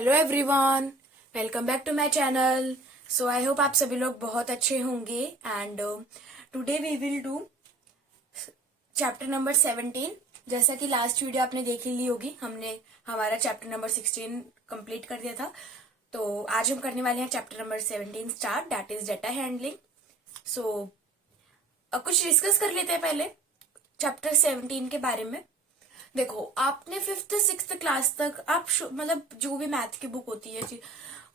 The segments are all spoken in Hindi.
Hello everyone, welcome back to my channel. So I hope आप सभी लोग बहुत अच्छे होंगे and today we will do chapter number 17। जैसा कि लास्ट वीडियो आपने देख ही ली होगी, हमने हमारा चैप्टर नंबर 16 कंप्लीट कर दिया था। तो आज हम करने वाले हैं chapter number 17 start, that is data handling. So कुछ डिस्कस कर लेते हैं पहले चैप्टर 17 के बारे में। देखो, आपने 5th 6th क्लास तक आप मतलब जो भी मैथ की बुक होती है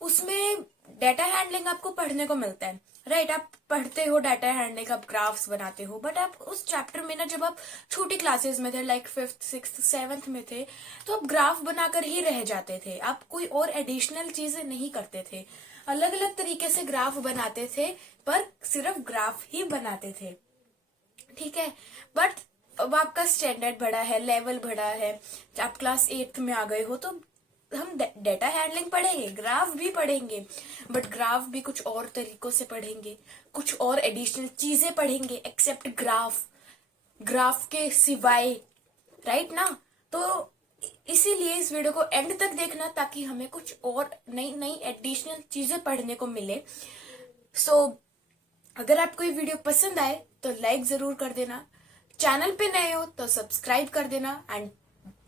उसमें डेटा हैंडलिंग आपको पढ़ने को मिलता है, राइट। आप पढ़ते हो डेटा हैंडलिंग, आप ग्राफ्स बनाते हो, बट आप उस चैप्टर में ना, जब आप छोटी क्लासेस में थे, लाइक 5th 6th 7th में थे, तो आप ग्राफ बनाकर ही रह जाते थे। आप कोई और एडिशनल चीजें नहीं करते थे। अलग अलग तरीके से ग्राफ बनाते थे, पर सिर्फ ग्राफ ही बनाते थे, ठीक है। बट अब आपका स्टैंडर्ड बढ़ा है, लेवल बढ़ा है, आप क्लास 8th में आ गए हो, तो हम डेटा हैंडलिंग पढ़ेंगे, ग्राफ भी पढ़ेंगे, बट ग्राफ भी कुछ और तरीकों से पढ़ेंगे, कुछ और एडिशनल चीजें पढ़ेंगे एक्सेप्ट ग्राफ, ग्राफ के सिवाय, राइट ना। तो इसीलिए इस वीडियो को एंड तक देखना, ताकि हमें कुछ और नई नई एडिशनल चीजें पढ़ने को मिले। सो अगर आपको ये वीडियो पसंद आए तो लाइक जरूर कर देना, चैनल पे नए हो तो सब्सक्राइब कर देना एंड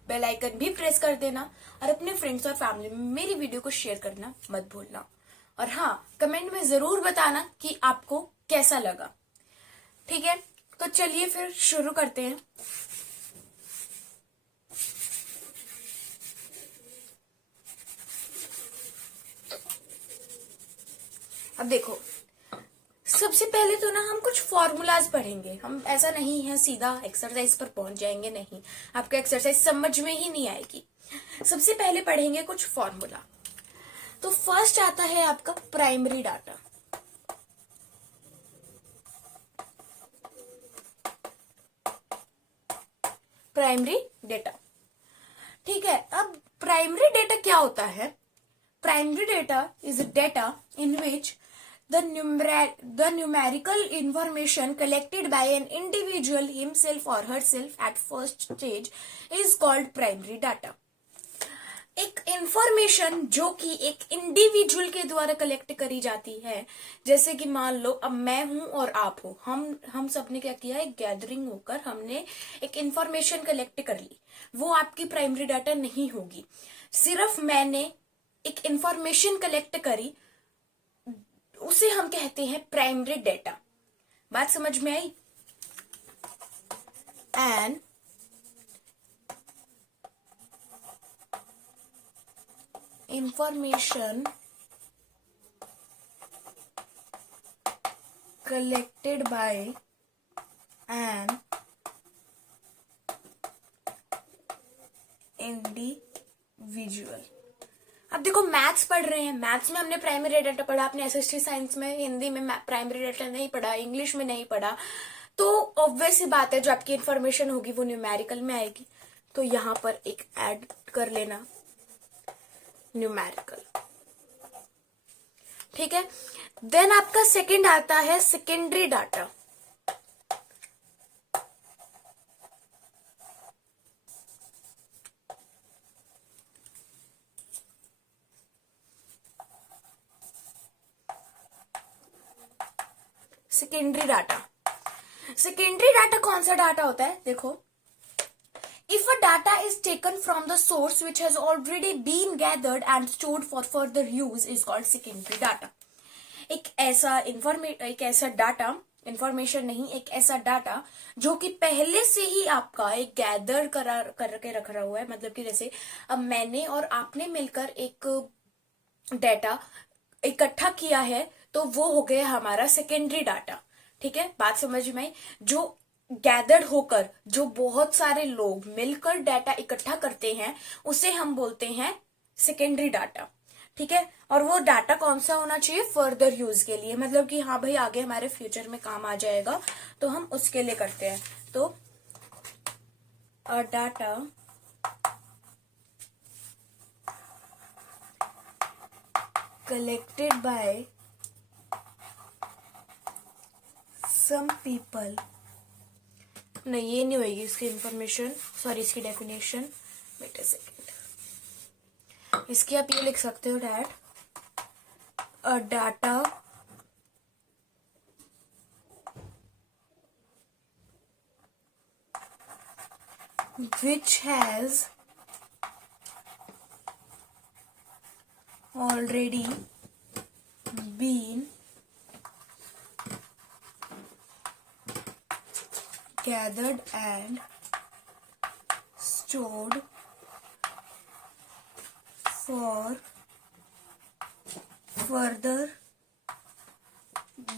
बेल आइकन भी प्रेस कर देना, और अपने फ्रेंड्स और फैमिली में मेरी वीडियो को शेयर करना मत भूलना। और हाँ, कमेंट में जरूर बताना कि आपको कैसा लगा, ठीक है। तो चलिए फिर शुरू करते हैं। अब देखो, सबसे पहले तो ना हम कुछ फॉर्मूलाज पढ़ेंगे। हम ऐसा नहीं है सीधा एक्सरसाइज पर पहुंच जाएंगे, नहीं, आपको एक्सरसाइज समझ में ही नहीं आएगी। सबसे पहले पढ़ेंगे कुछ फॉर्मूला। तो फर्स्ट आता है आपका प्राइमरी डाटा। प्राइमरी डेटा, ठीक है। अब प्राइमरी डेटा क्या होता है? Primary data is data in which the numerical information collected by an individual himself or herself at first stage is called primary data. एक इंफॉर्मेशन जो कि एक इंडिविजुअल के द्वारा कलेक्ट करी जाती है, जैसे कि मान लो अब मैं हूं और आप हो, हम सबने क्या किया, एक गैदरिंग होकर हमने एक इंफॉर्मेशन कलेक्ट कर ली, वो आपकी प्राइमरी डाटा नहीं होगी। सिर्फ मैंने एक इंफॉर्मेशन कलेक्ट करी, उसे हम कहते हैं प्राइमरी डेटा। बात समझ में आई? And information collected by an individual. अब देखो, मैथ्स पढ़ रहे हैं, मैथ्स में हमने प्राइमरी डेटा पढ़ा, आपने एसएसटी साइंस में, हिंदी में प्राइमरी डेटा नहीं पढ़ा, इंग्लिश में नहीं पढ़ा, तो ऑब्वियस सी बात है जो आपकी इंफॉर्मेशन होगी वो न्यूमेरिकल में आएगी। तो यहां पर एक ऐड कर लेना, न्यूमेरिकल, ठीक है। देन आपका सेकंड आता है secondary data. Secondary data, secondary data कौन सा डाटा होता है? देखो, if a data is taken from the source which has already been gathered and stored for further use is called secondary data. एक ऐसा डाटा, इंफॉर्मेशन नहीं, एक ऐसा डाटा जो कि पहले से ही आपका एक गैदर करके रख रहा हुआ है। मतलब कि जैसे अब मैंने और आपने मिलकर एक डाटा इकट्ठा किया है, तो वो हो गया हमारा सेकेंडरी डाटा, ठीक है। बात समझ में आई? जो गैदर्ड होकर, जो बहुत सारे लोग मिलकर डाटा इकट्ठा करते हैं, उसे हम बोलते हैं सेकेंडरी डाटा, ठीक है। और वो डाटा कौन सा होना चाहिए? फर्दर यूज के लिए, मतलब कि हाँ भाई आगे हमारे फ्यूचर में काम आ जाएगा, तो हम उसके लिए करते हैं। तो data collected by some people, नहीं ये नहीं होगी इसकी इंफॉर्मेशन, सॉरी इसकी डेफिनेशन, वेट अ सेकेंड। इसकी आप ये लिख सकते हो that a data which has already been gathered and stored for further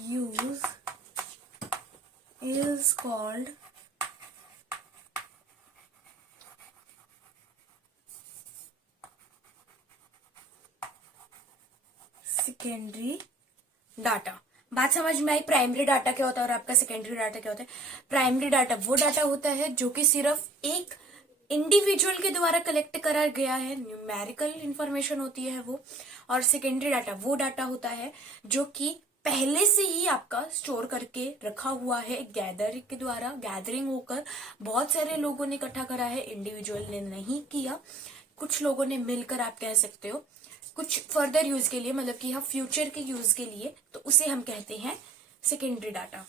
use is called secondary data. बात समझ में आई? प्राइमरी डाटा क्या होता है और आपका सेकेंडरी डाटा क्या होता है? प्राइमरी डाटा वो डाटा होता है जो कि सिर्फ एक इंडिविजुअल के द्वारा कलेक्ट करा गया है, न्यूमेरिकल इंफॉर्मेशन होती है वो। और सेकेंडरी डाटा वो डाटा होता है जो कि पहले से ही आपका स्टोर करके रखा हुआ है, गैदर के द्वारा गैदरिंग होकर बहुत सारे लोगों ने इकट्ठा करा है, इंडिविजुअल ने नहीं किया, कुछ लोगों ने मिलकर आप कह सकते हो, कुछ फर्दर यूज के लिए, मतलब कि हाँ फ्यूचर के यूज के लिए, तो उसे हम कहते हैं सेकेंडरी डाटा।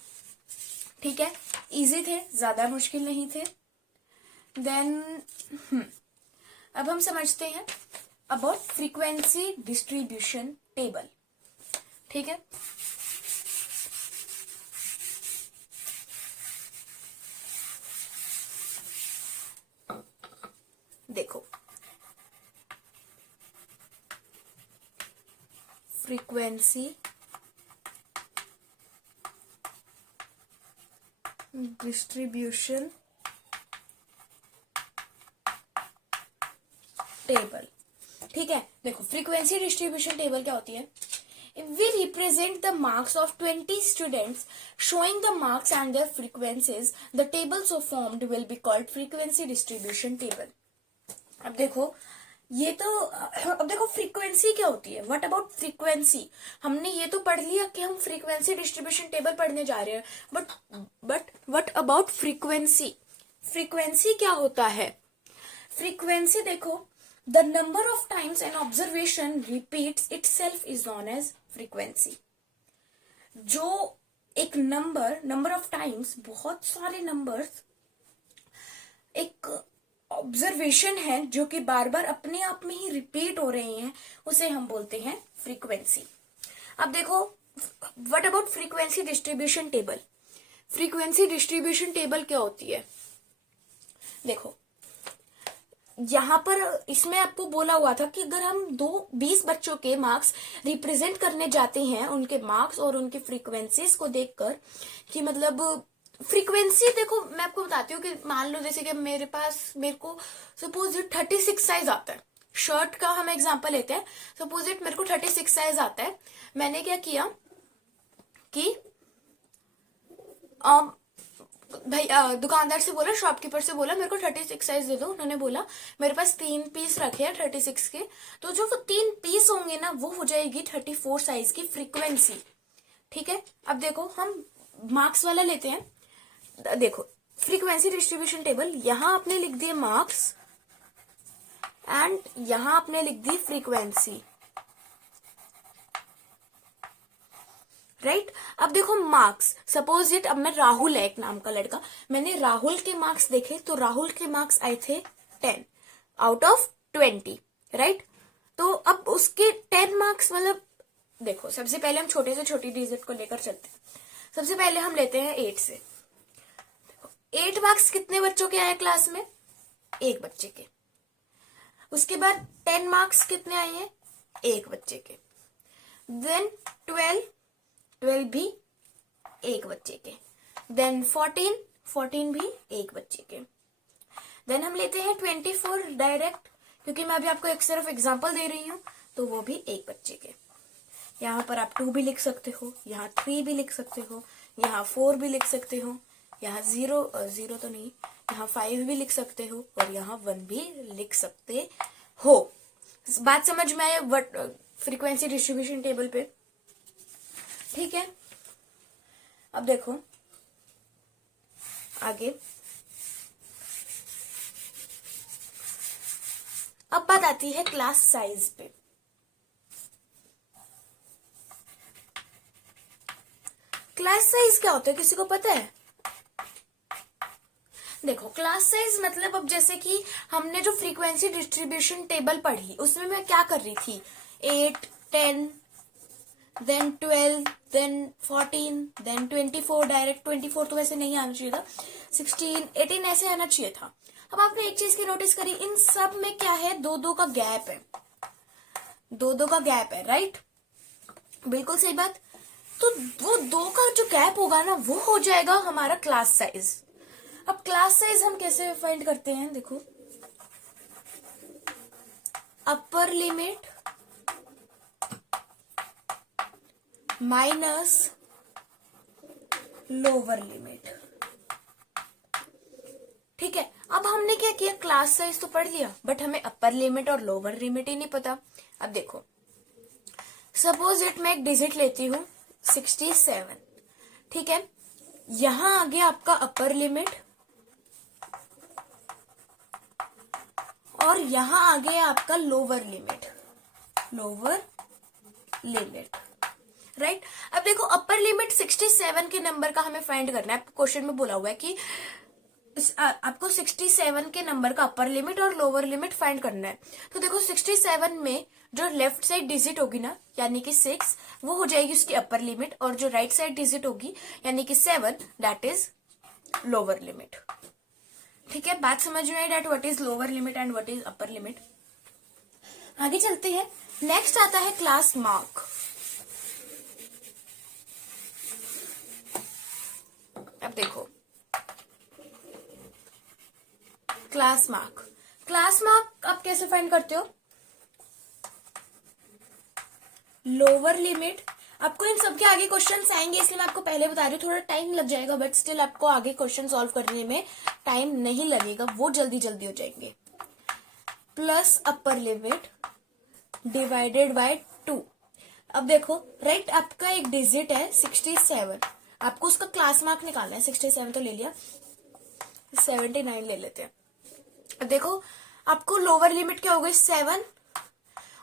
ठीक है, इजी थे, ज्यादा मुश्किल नहीं थे। देन अब हम समझते हैं अबाउट फ्रीक्वेंसी डिस्ट्रीब्यूशन टेबल। ठीक है, देखो फ्रीक्वेंसी डिस्ट्रीब्यूशन टेबल। ठीक है, देखो फ्रीक्वेंसी डिस्ट्रीब्यूशन टेबल क्या होती है? If we represent the marks of 20 students showing the marks and their frequencies, the table so formed will be called frequency distribution table. अब देखो ये तो, अब देखो फ्रीक्वेंसी क्या होती है? What about frequency? हमने ये तो पढ़ लिया कि हम फ्रीक्वेंसी डिस्ट्रीब्यूशन टेबल पढ़ने जा रहे हैं, but what about frequency? Frequency क्या होता है? फ्रीक्वेंसी देखो, the number of times an observation repeats itself is known as frequency. जो एक नंबर ऑफ टाइम्स, बहुत सारे नंबर्स, एक ऑब्जर्वेशन है जो कि बार बार अपने आप में ही रिपीट हो रहे हैं, उसे हम बोलते हैं फ्रीक्वेंसी। अब देखो what about frequency distribution table? Frequency distribution table क्या होती है? देखो यहाँ पर इसमें आपको बोला हुआ था कि अगर हम 20 बच्चों के मार्क्स रिप्रेजेंट करने जाते हैं, उनके मार्क्स और उनके फ्रीक्वेंसीज को देखकर, कि मतलब फ्रीक्वेंसी देखो मैं आपको बताती हूँ कि मान लो जैसे कि मेरे को सपोज 36 साइज आता है, शर्ट का हम एग्जांपल लेते हैं, सपोज इट मेरे को 36 साइज आता है। मैंने क्या किया कि भाई दुकानदार से बोला, शॉपकीपर से बोला मेरे को 36 साइज दे दो। उन्होंने बोला मेरे पास 3 पीस रखे हैं 36 के, तो जो वो 3 पीस होंगे ना वो हो जाएगी 34 साइज की फ्रीक्वेंसी। ठीक है, अब देखो हम मार्क्स वाला लेते हैं। देखो फ्रीक्वेंसी डिस्ट्रीब्यूशन टेबल, यहां आपने लिख दिए मार्क्स एंड यहां आपने लिख दी फ्रीक्वेंसी, राइट। अब देखो मार्क्स, सपोज इट, अब मैं राहुल है एक नाम का लड़का, मैंने राहुल के मार्क्स देखे तो राहुल के मार्क्स आए थे 10 आउट ऑफ 20, राइट। तो अब उसके 10 मार्क्स, मतलब देखो सबसे पहले हम छोटे से छोटी डिजिट को लेकर चलते हैं। सबसे पहले हम लेते हैं 8 से। देखो 8 मार्क्स कितने बच्चों के आए क्लास में? एक बच्चे के। उसके बाद 10 मार्क्स कितने आए हैं? एक बच्चे के। देन 12 भी एक बच्चे के। देन 14 भी एक बच्चे के। देन हम लेते हैं 24 डायरेक्ट, क्योंकि मैं अभी आपको एक सिर्फ एग्जांपल दे रही हूं, तो वो भी एक बच्चे के। यहाँ पर आप 2 भी लिख सकते हो, यहाँ 3 भी लिख सकते हो, यहाँ 4 भी लिख सकते हो, यहाँ 0 तो नहीं, यहाँ 5 भी लिख सकते हो और यहाँ 1 भी लिख सकते हो। बात समझ में आया फ्रीक्वेंसी डिस्ट्रीब्यूशन टेबल पे? ठीक है, अब देखो आगे अब बात आती है क्लास साइज पे। क्लास साइज क्या होता है, किसी को पता है? देखो, क्लास साइज मतलब अब जैसे कि हमने जो फ्रीक्वेंसी डिस्ट्रीब्यूशन टेबल पढ़ी उसमें मैं क्या कर रही थी, 8, 10, देन 12, देन 14, देन 24, डायरेक्ट 24 तो वैसे नहीं आना चाहिए था, 16, 18 ऐसे आना चाहिए था। अब आपने एक चीज की नोटिस करी, इन सब में क्या है, दो दो का गैप है, दो दो का गैप है, राइट? बिल्कुल सही बात। तो वो दो का जो गैप होगा ना, वो हो जाएगा हमारा क्लास साइज। अब क्लास साइज हम कैसे फाइंड करते हैं, देखो, upper limit minus lower limit. ठीक है, अब हमने क्या किया, क्लास साइज तो पढ़ लिया, बट हमें अपर लिमिट और लोअर लिमिट ही नहीं पता। अब देखो, सपोज इट मैं एक डिजिट लेती हूं 67, ठीक है, यहां आ गया आपका अपर लिमिट और यहां आ गया आपका lower limit, lower limit, right? अब देखो, अपर लिमिट 67 के नंबर का हमें फाइंड करना है। क्वेश्चन में बोला हुआ है कि आपको 67 के नंबर का अपर लिमिट और लोअर लिमिट फाइंड करना है। तो देखो, 67 में जो लेफ्ट साइड डिजिट होगी ना, यानी कि 6, वो हो जाएगी उसकी अपर लिमिट, और जो राइट साइड डिजिट होगी यानी कि 7, दैट इज लोअर लिमिट। ठीक है, बात समझ में आई, that what is lower limit and what is upper limit. आगे चलते हैं। नेक्स्ट आता है क्लास मार्क। अब देखो, क्लास मार्क, क्लास मार्क आप कैसे फाइंड करते हो, लोअर लिमिट। आपको इन सबके आगे क्वेश्चंस आएंगे, इसलिए मैं आपको पहले बता रही हूँ, थोड़ा टाइम लग जाएगा, बट स्टिल आपको आगे क्वेश्चन सॉल्व करने में टाइम नहीं लगेगा, वो जल्दी जल्दी हो जाएंगे। Plus upper limit divided by 2। अब देखो, राइट, आपका एक डिजिट है 67, आपको उसका क्लास मार्क निकालना है। 67 तो ले लिया, 79 ले लेते हैं। अब देखो, आपको लोअर लिमिट क्या हो गई, 7,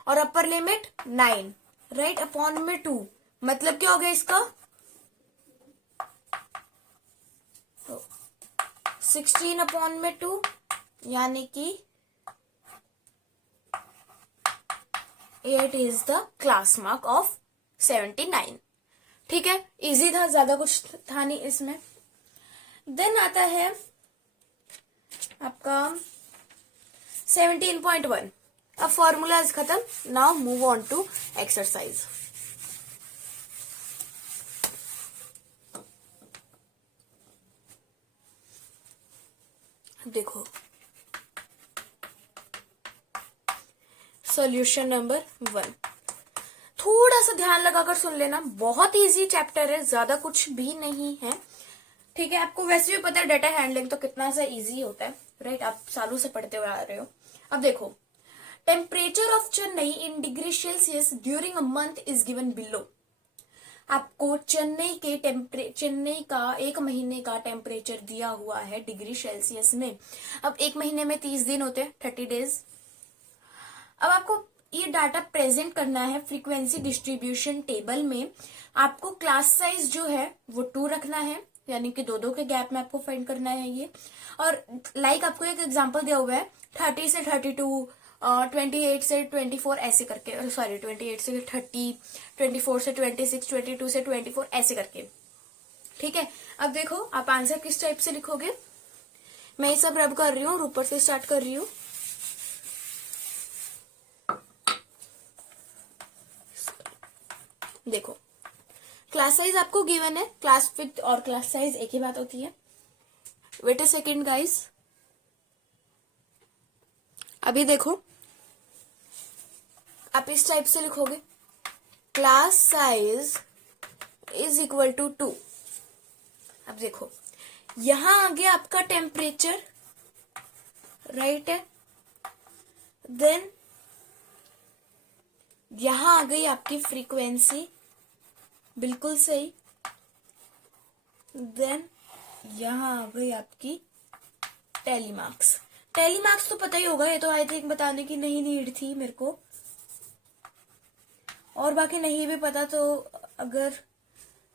और अपर लिमिट 9, राइट, अपॉन में 2, मतलब क्या हो गया इसका, 16 अपॉन में 2, यानी कि 8 is the class mark of 79। ठीक है, इजी था, ज्यादा कुछ था नहीं इसमें। देन आता है आपका 17.1। अब फॉर्मूला खत्म, now move on to exercise. देखो, सॉल्यूशन नंबर 1, थोड़ा सा ध्यान लगाकर सुन लेना, बहुत इजी चैप्टर है, ज्यादा कुछ भी नहीं है। ठीक है, आपको वैसे भी पता है डेटा हैंडलिंग तो कितना सा इजी होता है, राइट? आप सालों से पढ़ते हुए आ रहे हो। अब देखो, temperature of Chennai in degree Celsius during a month is given below. आपको चेन्नई का एक महीने का टेम्परेचर दिया हुआ है डिग्री सेल्सियस में। अब एक महीने में 30 दिन होते हैं, 30 डेज। अब आपको ये डाटा प्रेजेंट करना है फ्रीक्वेंसी डिस्ट्रीब्यूशन टेबल में। आपको क्लास साइज जो है वो 2 रखना है, यानी कि दो दो के गैप में आपको फाइंड करना है ये। और लाइक आपको एक एग्जांपल दिया हुआ है, 30 से 32, 28 से 24 ऐसे करके, सॉरी 28 से 30, 24 से 26, 22 से 24 ऐसे करके। ठीक है, अब देखो आप आंसर किस टाइप से लिखोगे। मैं ये सब रब कर रही हूँ, ऊपर से स्टार्ट कर रही हूँ। देखो, क्लास साइज आपको गिवन है, क्लास विथ और क्लास साइज एक ही बात होती है। वेट अ सेकेंड गाइस, अभी देखो आप इस टाइप से लिखोगे, class size is equal to 2। अब देखो, यहां आ गया आपका टेम्परेचर, राइट है, देन यहां आ गई आपकी फ्रीक्वेंसी, बिल्कुल सही, देन यहां आ गई आपकी टेली मार्क्स। टेली मार्क्स तो पता ही होगा, ये तो आई थिंक बताने की नहीं नीड थी मेरे को, और बाकी नहीं भी पता तो अगर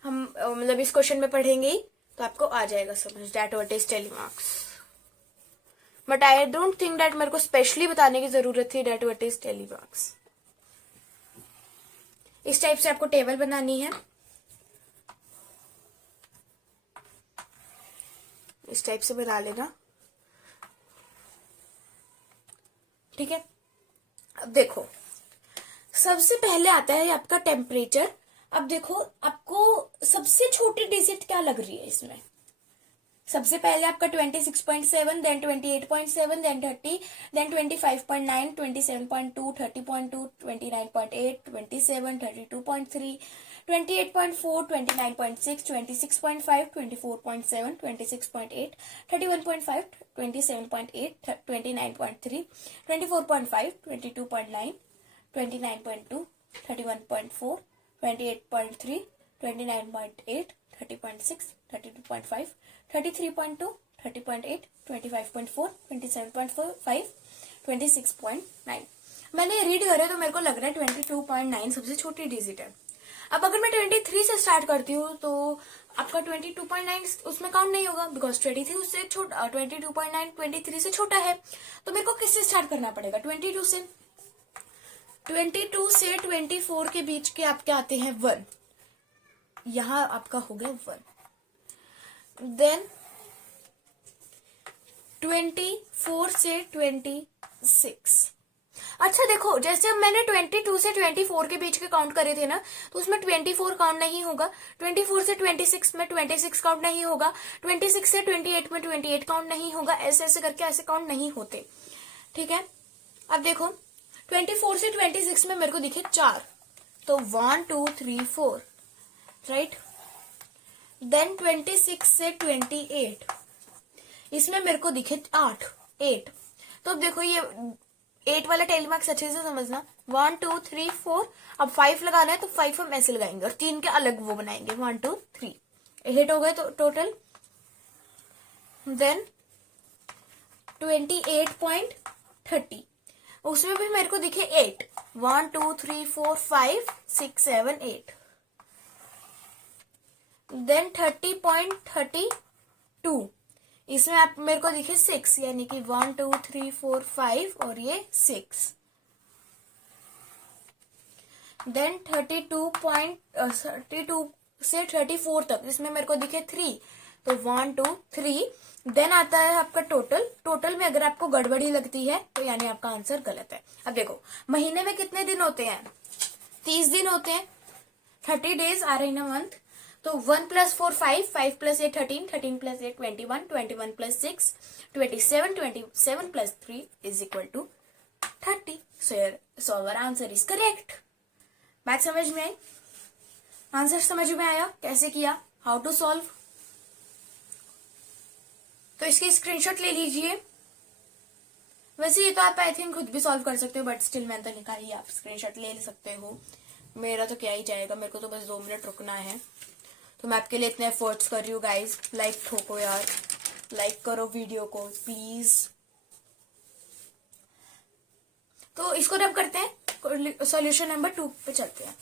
हम मतलब इस क्वेश्चन में पढ़ेंगे ही तो आपको आ जाएगा समझ that what is tally marks. But I don't think that मेरे को स्पेशली बताने की जरूरत थी that what is tally marks. इस टाइप से आपको टेबल बनानी है, इस टाइप से बना लेना, ठीक है। अब देखो सबसे पहले आता है आपका टेम्परेचर। अब देखो आपको सबसे छोटी डिजिट क्या लग रही है इसमें, सबसे पहले आपका 26.7, देन 28.7, देन 30, देन 25.9, 27.2, 30.2, 29.8, 27, 32.3, 28.4, 29.6, 26.5, 24.7, 26.8, 31.5, 27.8, 29.3, 24.5, 22.9, 29.2, 31.4, 28.3, 29.8, 30.6, 32.5, 33.2, 30.8, 25.4, 27.5, 26.9। मैंने रीड करे तो मेरे को लग रहा है 22.9 सबसे छोटी डिजिट है। अब अगर मैं 23 से स्टार्ट करती हूँ तो आपका 22.9 उसमें काउंट नहीं होगा, बिकॉज 23 उससे छोटा, 22.9 23 से छोटा है। तो मेरे को किससे स्टार्ट करना पड़ेगा, 22 से। 22 से 24 के बीच के आपके आते हैं 1, यहां आपका हो गया 1। देन 24 से 26। अच्छा देखो जैसे मैंने 22 से 24 के बीच के काउंट करे थे ना, तो उसमें 24 काउंट नहीं होगा, 24 से 26 में 26 काउंट नहीं होगा, 26 से 28 में 28 काउंट नहीं होगा, ऐसे ऐसे करके ऐसे काउंट नहीं होते, ठीक है। अब देखो 24 से 26 में मेरे को दिखे 4, तो 1 2 3 4, राइट। देन 26 से 28, इसमें मेरे को दिखे 8। तो अब देखो ये 8 वाला टेली मार्क्स अच्छे से समझना, 1 2 3 4, अब 5 लगाना है तो 5 हम ऐसे लगाएंगे और 3 के अलग वो बनाएंगे, 1 2 3, 8 हो गए तो टोटल। देन 28.30, उसमें भी मेरे को दिखे 8, 1 2 3 4 5 6 7 8। देन 30.32, इसमें आप मेरे को दिखे 6, यानी कि 1 2 3 4 5 और ये 6। देन 32 से 34 तक, इसमें मेरे को दिखे 3, तो 1 2 3। देन आता है आपका टोटल में अगर आपको गड़बड़ी लगती है तो यानी आपका आंसर गलत है। अब देखो महीने में कितने दिन होते हैं, 30 दिन होते हैं, 30 डेज आ रही ना मंथ। तो 1 + 4 5, 5 + 8 13, 13 + 8 21, 21 + 6 27, 27 + 3 = 30। सो अवर आंसर इज करेक्ट। बात समझ में आई, आंसर समझ में आया कैसे किया, हाउ टू सॉल्व। तो इसकी स्क्रीनशॉट ले लीजिए। वैसे ये तो आप आई थिंक खुद भी सॉल्व कर सकते हो, बट स्टिल मैंने तो लिखा ही, आप स्क्रीनशॉट ले सकते हो। मेरा तो क्या ही जाएगा, मेरे को तो बस 2 मिनट रुकना है। तो मैं आपके लिए इतने एफर्ट्स कर रही हूँ गाइज, लाइक ठोको यार, लाइक करो वीडियो को प्लीज। तो इसको रब करते हैं, सॉल्यूशन नंबर 2 पे चलते हैं।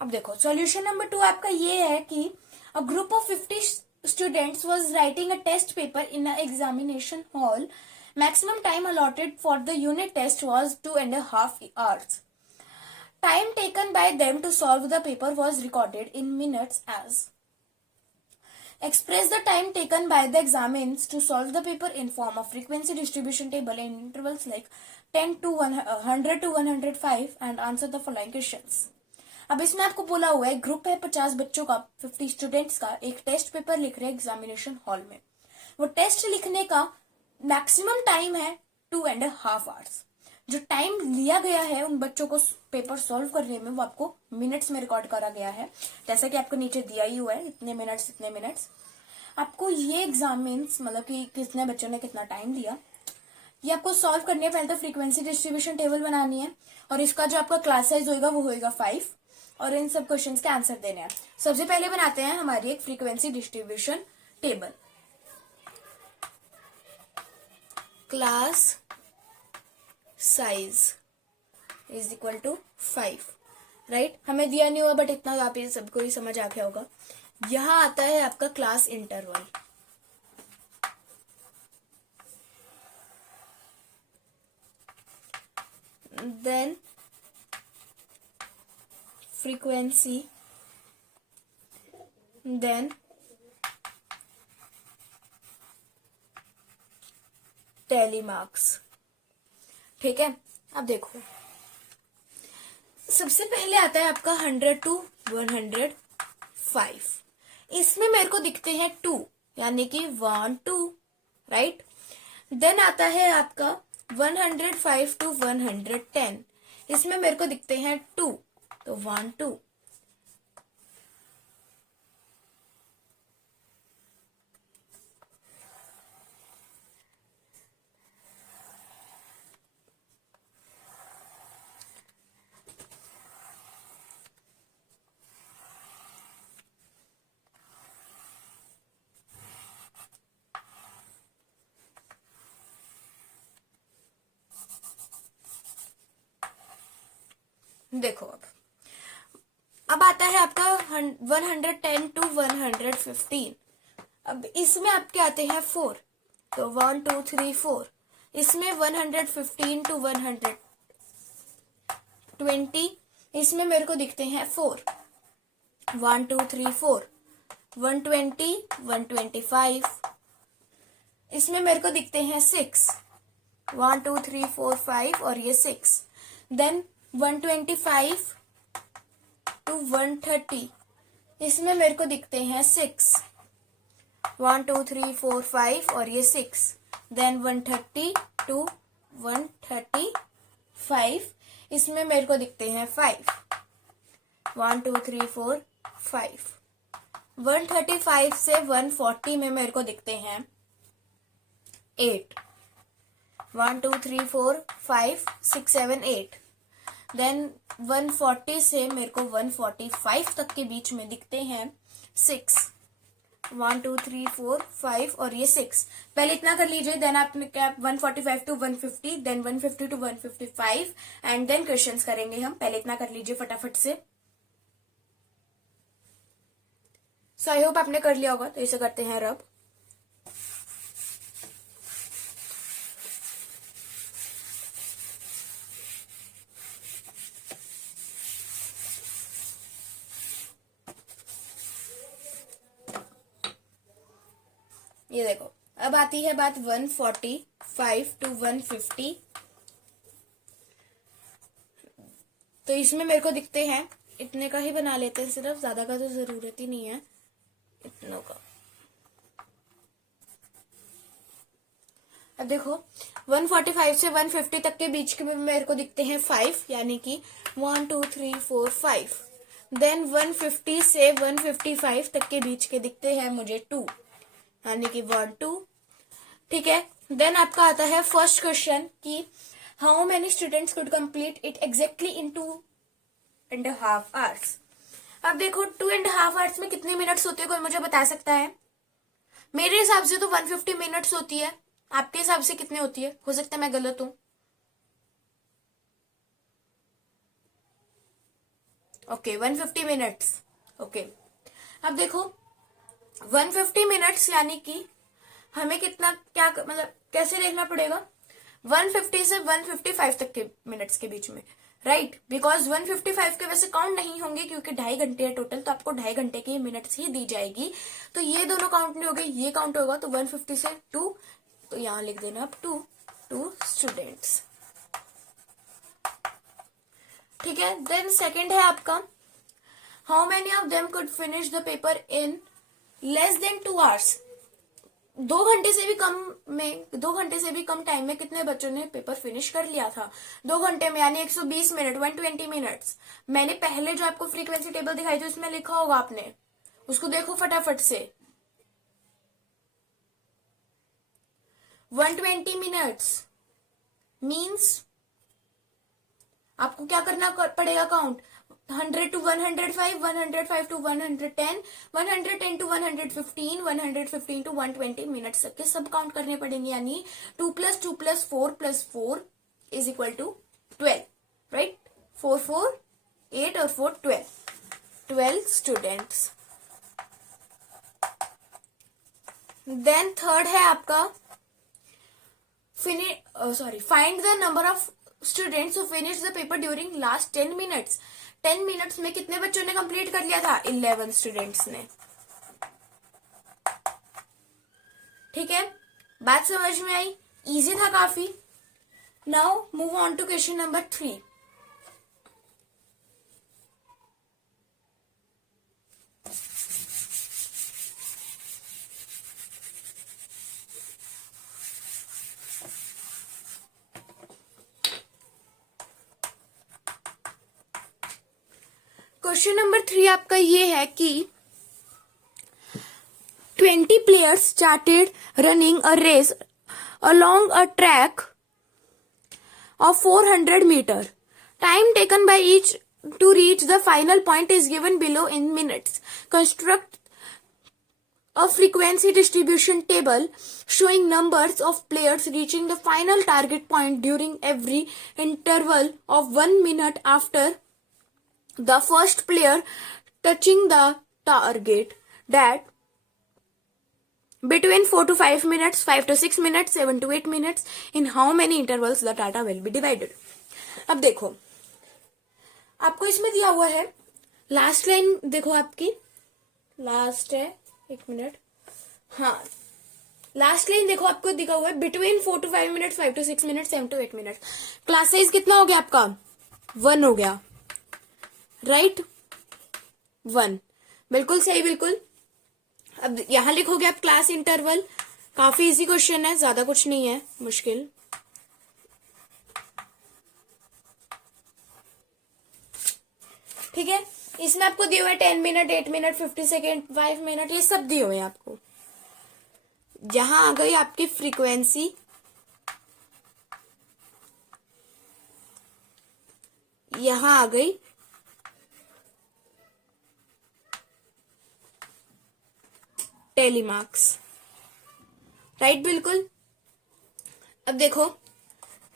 अब देखो सॉल्यूशन नंबर 2 आपका ये है कि a group of 50 students was writing a test paper in an examination hall. Maximum time allotted for the unit test was 2.5 hours. Time taken by them to solve the paper was recorded in minutes as. Express the time taken by the examiners to solve the paper in form of frequency distribution table in intervals like 10 to 100 to 105 and answer the following questions. अब इसमें आपको बोला हुआ है ग्रुप है 50 बच्चों का, 50 स्टूडेंट्स का, एक टेस्ट पेपर लिख रहे हैं एग्जामिनेशन हॉल में। वो टेस्ट लिखने का मैक्सिमम टाइम है 2.5 hours। जो टाइम लिया गया है उन बच्चों को पेपर सॉल्व करने में वो आपको मिनट्स में रिकॉर्ड करा गया है, जैसा कि आपको नीचे दिया ही हुआ है, इतने मिनट्स इतने मिनट्स। आपको ये एग्जाम मीन्स मतलब कि कितने बच्चों ने कितना टाइम दिया, ये आपको सॉल्व करनी है। पहले तो फ्रीक्वेंसी डिस्ट्रीब्यूशन टेबल बनानी है और इसका जो आपका क्लास साइज होगा वो होगा 5 और इन सब क्वेश्चंस के आंसर देने हैं। सबसे पहले बनाते हैं हमारी एक frequency distribution table. Class size is equal to 5, right. हमें दिया नहीं हुआ बट इतना आप ये सबको ही समझ आ गया होगा। यहां आता है आपका class interval, then frequency, then tally marks. ठीक है, अब देखो सबसे पहले आता है आपका 100 to 105। इसमें मेरे को दिखते हैं 2 यानी कि 1 2, राइट। देन आता है आपका 105 to 110, इसमें मेरे को दिखते हैं 2, तो 1 2। देखो अब आता है आपका 110 to 115। अब इसमें आपके आते हैं 4, तो 1 2 3 4। इसमें 115 to 120, इसमें मेरे को दिखते हैं 4, 1 2 3 4। 120 125, इसमें मेरे को दिखते हैं 6, 1 2 3 4 5 और ये 6। देन 125 to 130, इसमें मेरे को दिखते हैं 6, 1 2 3 4 5 और ये 6। देन 130 to 135, इसमें मेरे को दिखते हैं 5, 1 2 3 4 5। 135 से 140 में मेरे को दिखते हैं 8, 1 2 3 4 5 6 7 8। देन 140 से मेरे को 145 तक के बीच में दिखते हैं 6, 1 2 3 4 5 और ये 6। पहले इतना कर लीजिए, देन आपने क्या 145 to 150, then 150 to 155 and then questions करेंगे हम। पहले इतना कर लीजिए फटाफट से। सो आई होप आपने कर लिया होगा, तो इसे करते हैं रब। ये देखो अब आती है बात 145 to 150। तो इसमें मेरे को दिखते हैं, इतने का ही बना लेते हैं, सिर्फ ज्यादा का तो जरूरत ही नहीं है, इतनों का। अब देखो 145 से 150 तक के बीच के में मेरे को दिखते हैं 5 यानी कि 1 2 3 4 5। देन 150 से 155 तक के बीच के दिखते हैं मुझे 2 यानी कि 1 2। ठीक है, देन आपका आता है फर्स्ट क्वेश्चन कि how many students could complete it exactly in 2.5 hours. अब देखो 2.5 आवर्स में कितने मिनट्स होते हैं, कोई मुझे बता सकता है? मेरे हिसाब से तो 150 मिनट्स होती है, आपके हिसाब से कितने होती है? हो सकता है मैं गलत हूं। Okay 150 minutes. ओके अब देखो 150 मिनट्स यानी कि हमें कितना क्या मतलब कैसे देखना पड़ेगा, 150 से 155 तक के मिनट्स के बीच में, राइट। बिकॉज 155 के वैसे काउंट नहीं होंगे क्योंकि 2.5 घंटे है टोटल, तो आपको 2.5 घंटे की मिनट्स ही दी जाएगी। तो ये दोनों काउंट नहीं हो गए, ये काउंट होगा। तो 150 से 2, तो यहां लिख देना आप 2 स्टूडेंट्स। ठीक है, देन सेकेंड है आपका how many of them could finish the paper in less than 2 hours. 2 घंटे से भी कम में, 2 घंटे से भी कम टाइम में कितने बच्चों ने पेपर फिनिश कर लिया था? 2 घंटे में यानी 120 मिनट, 120 मिनट्स। मैंने पहले जो आपको फ्रीक्वेंसी टेबल दिखाई थी उसमें लिखा होगा आपने, उसको देखो फटाफट से। 120 मिनट्स मीन्स आपको क्या करना पड़ेगा count, 100 to 105, 105 to 110, 110 to 115, 115 to 120 minutes तक के सब काउंट करने पड़ेंगे, यानी 2 + 2 + 4 + 4 इज इक्वल टू 12, राइट। 4 4 8 और 4 12 स्टूडेंट्स। देन थर्ड है आपका find the number of students who finish the paper during last 10 minutes. 10 minutes में कितने बच्चों ने कंप्लीट कर लिया था, 11 स्टूडेंट्स ने। ठीक है, बात समझ में आई, इजी था काफी। Now move on to question number 3। Question number 3 आपका ये है कि 20 players started running a race along a track of 400 meter. Time taken by each to reach the final point is given below in minutes. Construct a frequency distribution table showing numbers of players reaching the final target point during every interval of 1 minute after the first player touching the target, that between 4 to 5 minutes, 5 to 6 minutes, 7 to 8 minutes, in how many intervals the data will be divided. अब देखो, आपको इसमें दिया हुआ है, लास्ट लाइन देखो आपकी, लास्ट है, 1 मिनट, हाँ, लास्ट लाइन देखो आपको दिखा हुआ है between 4 to 5 minutes, 5 to 6 minutes, 7 to 8 minutes। Class size कितना हो गया आपका, 1 हो गया, राइट, 1, बिल्कुल सही, बिल्कुल। अब यहां लिखोगे आप क्लास इंटरवल, काफी इजी क्वेश्चन है, ज्यादा कुछ नहीं है मुश्किल। ठीक है, इसमें आपको दिए हुए 10 मिनट, 8 मिनट, 50 सेकेंड, 5 मिनट, ये सब दिए हुए हैं आपको। यहां आ गई आपकी फ्रीक्वेंसी, यहां आ गई टेलीमार्क्स, राइट, बिल्कुल। अब देखो,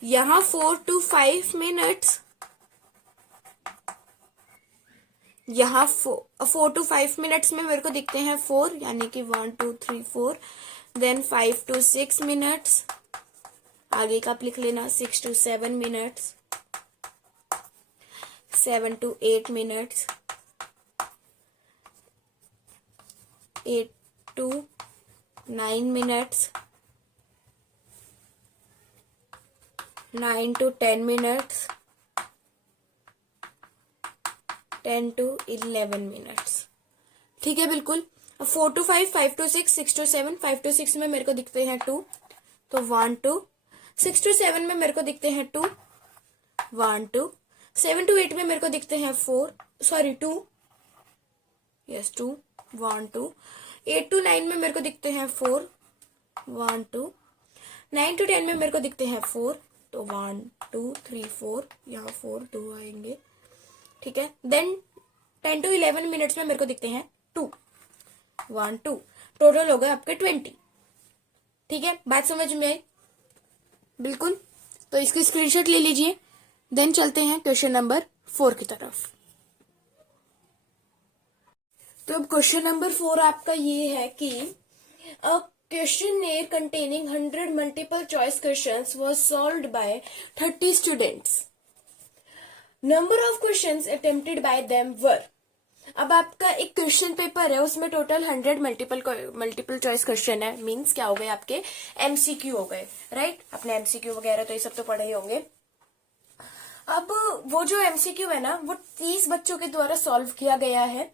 यहां 4 to 5 मिनट्स, यहां 4 to 5 मिनट्स में मेरे को दिखते हैं 4, यानी कि 1 2 3 4। देन 5 to 6 मिनट्स, आगे का आप लिख लेना, 6 to 7 minutes, 7 to 8 minutes, 8 to 9 minutes, 9 to 10 minutes, 10 to 11 minutes। ठीक है, बिल्कुल। अब 4 to 5, 5 to 6, 6 to 7, 5 to 6 में मेरे को दिखते हैं 2, तो 1 2, 6 to 7 में मेरे को दिखते हैं 2, 1 2, 7 to 8 में मेरे को दिखते हैं 2, यस 2, 1 2, 8 to 9 में मेरे को दिखते हैं 4, 1 2, 9 to 10 में मेरे को दिखते हैं 4, तो 1 2 3 4, यहाँ 4 2 आएंगे। ठीक है, देन 10 to 11 मिनट्स में मेरे को दिखते हैं 2, 1 2, टोटल हो गए आपके 20। ठीक है, बात समझ में आई, बिल्कुल। तो इसकी स्क्रीनशॉट ले लीजिए, देन चलते हैं क्वेश्चन नंबर 4 की तरफ। तो अब क्वेश्चन नंबर 4 आपका ये है कि अ questionnaire containing 100 multiple choice questions was solved by 30 students. Number of questions attempted by them were. अब आपका एक क्वेश्चन पेपर है, उसमें टोटल 100 मल्टीपल चॉइस क्वेश्चन है, मींस क्या हो गए आपके एमसीक्यू हो गए, राइट। अपने एमसीक्यू वगैरह तो ये सब तो पढ़े ही होंगे। अब वो जो एमसीक्यू है ना, वो 30 बच्चों के द्वारा सॉल्व किया गया है।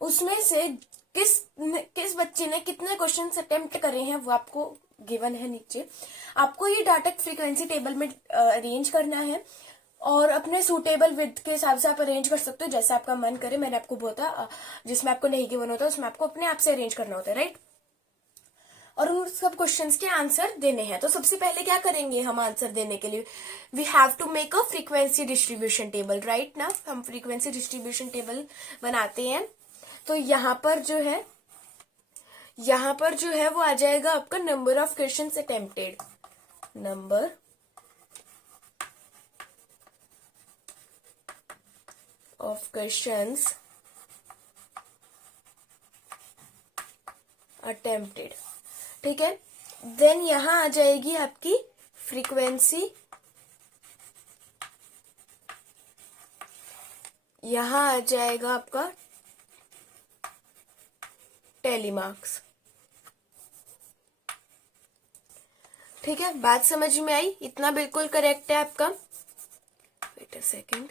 उसमें से किस बच्चे ने कितने क्वेश्चन अटेम्प्ट करे हैं वो आपको गिवन है नीचे। आपको ये डाटा फ्रीक्वेंसी टेबल में अरेंज करना है और अपने सूटेबल विड्थ के हिसाब से आप अरेंज कर सकते हो, जैसे आपका मन करे। मैंने आपको बोला जिसमें आपको नहीं गिवन होता उसमें आपको अपने आप से अरेंज करना होता है, राइट। और उन सब क्वेश्चंस के आंसर देने हैं। तो सबसे पहले क्या करेंगे हम आंसर देने के लिए, we have to make a frequency distribution table, right ना। हम फ्रीक्वेंसी डिस्ट्रीब्यूशन टेबल बनाते हैं। तो यहाँ पर जो है वो आ जाएगा आपका number of question attempted, number of questions attempted, ठीक है। देन यहां आ जाएगी आपकी फ्रीक्वेंसी, यहां आ जाएगा आपका टेलीमार्क्स, ठीक है। बात समझ में आई, इतना बिल्कुल करेक्ट है आपका। वेट अ सेकेंड,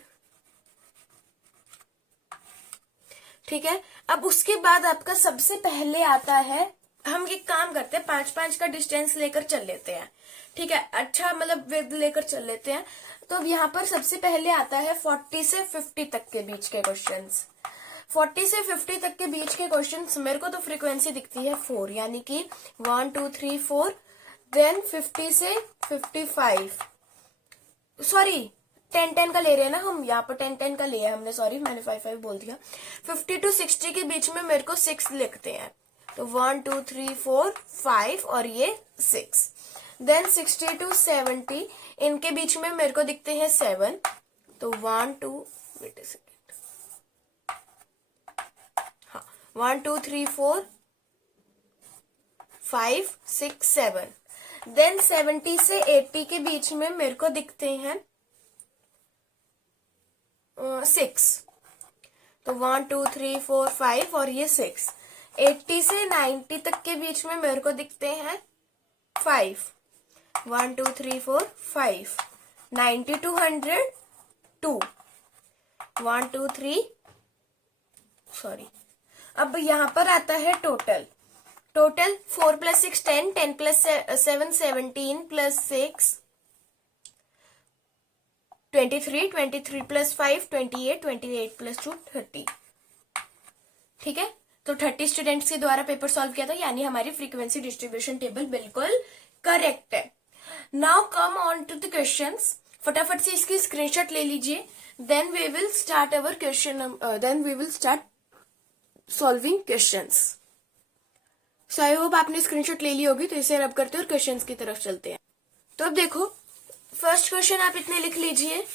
ठीक है। अब उसके बाद आपका सबसे पहले आता है, हम एक काम करते हैं 5-5 का डिस्टेंस लेकर चल लेते हैं, ठीक है। अच्छा मतलब विद लेकर चल लेते हैं। तो अब यहाँ पर सबसे पहले आता है 40 से 50 तक के बीच के क्वेश्चंस। 40 से 50 तक के बीच के क्वेश्चंस, मेरे को तो फ्रीक्वेंसी दिखती है 4, यानी कि 1 2 3 4। देन 50 से 55, सॉरी 10-10 का ले रहे हैं ना हम, यहाँ पर 10-10 का लिया है हमने, सॉरी मैंने 5-5 बोल दिया। 50 to 60 के बीच में मेरे को 6 लिखते हैं, तो 1 2 3 4 5 और ये 6। देन 60 to 70 इनके बीच में मेरे को दिखते हैं 7, तो 1 2 वेट अ सेकेंड, हाँ 1 2 3 4 5 6 7। देन 70 से 80 के बीच में मेरे को दिखते हैं 6, तो 1 2 3 4 5 और ये 6। 80 से 90 तक के बीच में मेरे को दिखते हैं 5, 1 2 3 4 5। 90 to 100 2, 1 2 3, सॉरी। अब यहां पर आता है टोटल 4 + 6 10, 10 + 7 17 + 6 23, 23 + 5 28, 28 + 2 30, ठीक है। तो 30 स्टूडेंट्स के द्वारा पेपर सॉल्व किया था, यानी हमारी फ्रीक्वेंसी डिस्ट्रीब्यूशन टेबल बिल्कुल करेक्ट है। Now come on to the questions, फटाफट से इसकी स्क्रीनशॉट ले लीजिए। Then we will start our question, then we will start solving questions. So I hope आपने स्क्रीनशॉट ले ली होगी, तो इसे रब करते हैं और क्वेश्चंस की तरफ चलते हैं। तो अब देखो फर्स्ट क्वेश्चन आप इतने लिख लीजिए,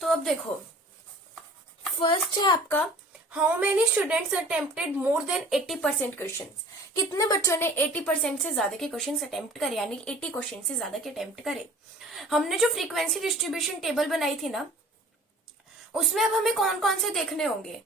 तो अब देखो फर्स्ट है आपका, how many students attempted more than 80% question. कितने बच्चों ने 80% से ज्यादा के क्वेश्चन अटेम्प्ट करे, यानी 80 क्वेश्चन से ज्यादा के अटेम्प्ट करे। हमने जो फ्रीक्वेंसी डिस्ट्रीब्यूशन टेबल बनाई थी ना, उसमें अब हमें कौन कौन से देखने होंगे,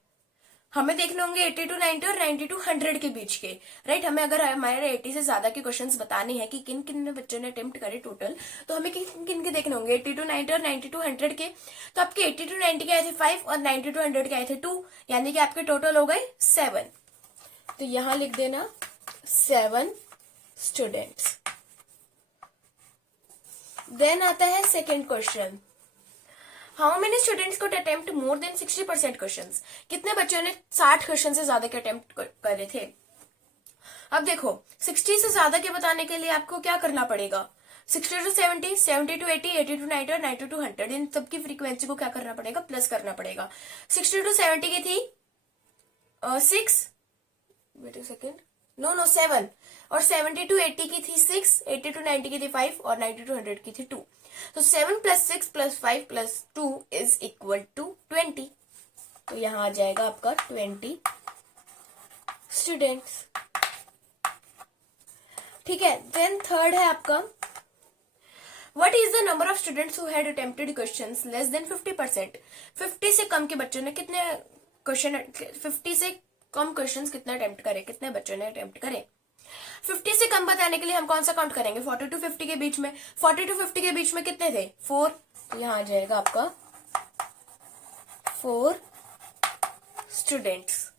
हमें देखने होंगे 80 to 90 और 90 to 100 के बीच के, राइट। हमें अगर हमारे 80 से ज्यादा के क्वेश्चंस बताने हैं कि किन किन बच्चों ने अटेम्प्ट करे टोटल, तो हमें किन किन के देखने होंगे 80 to 90 और 90 to 100 के। तो आपके 80 to 90 के आए थे 5 और 90 to 100 के आए थे 2, यानी कि आपके टोटल हो गए 7। तो यहां लिख देना 7 स्टूडेंट्स। देन आता है second question, how many students को अटेम्प्ट मोर देन 60% क्वेश्चन। कितने बच्चों ने 60 क्वेश्चन से ज्यादा के अटेम्प्ट करे थे। अब देखो 60 से ज्यादा के बताने के लिए आपको क्या करना पड़ेगा, 60 to 70, 70 to 80, 80 to 90 और 90 to 100, इन सबकी फ्रीक्वेंसी को क्या करना पड़ेगा, प्लस करना पड़ेगा। 60 to 70 की थी 6, वेट अ सेकेंड, नो 7, और 70 to 80 की थी 6, 80 to 90 की थी 5 और 90 to 100 की थी 2। तो 7 + 6 + 5 + 2 = 20। तो यहां आ जाएगा आपका 20 स्टूडेंट्स, ठीक है। देन थर्ड है आपका, what is the number of students who had attempted questions less than 50%। 50 से कम के बच्चों ने कितने क्वेश्चन, 50 से कम क्वेश्चंस कितने अटेम्प्ट करे, कितने बच्चों ने अटेम्प्ट करे। 50 से कम बताने के लिए हम कौन सा काउंट करेंगे, 40 to 50 के बीच में। 40 to 50 के बीच में कितने थे 4, तो यहां आ जाएगा आपका 4 स्टूडेंट्स।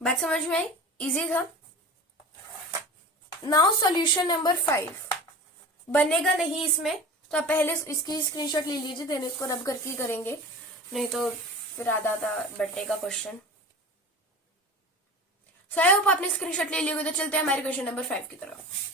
बात समझ में आई, इजी था। नाउ सॉल्यूशन नंबर 5, बनेगा नहीं इसमें, तो आप पहले इसकी स्क्रीनशॉट ले लीजिए, देन इसको रब करके ही करेंगे, नहीं तो फिर आधा आधा बैठेगा क्वेश्चन। सो आई होप आपने स्क्रीनशॉट ले लिया, तो चलते हैं हमारे क्वेश्चन नंबर 5 की तरफ।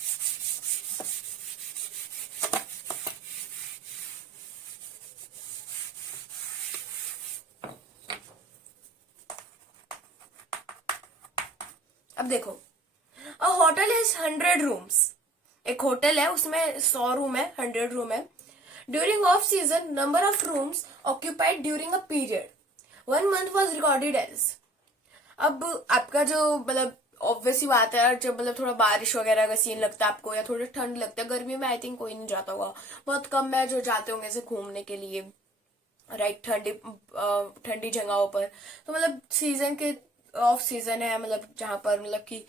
अब देखो, अ होटल इज 100 रूम्स। एक होटल है, उसमें 100 रूम है, 100 रूम है। During off season number of rooms occupied during a period 1 month was recorded as. अब आपका जो मतलब ऑब्वियस ही बात है, जब मतलब थोड़ा बारिश वगैरह का सीन लगता है आपको, या थोड़ी ठंड लगता है, गर्मी में आई थिंक कोई नहीं जाता होगा, बहुत कम है जो जाते होंगे ऐसे घूमने के लिए, राइट, ठंडी ठंडी जगहों पर। तो मतलब सीजन के ऑफ सीजन है, मतलब जहां पर मतलब कि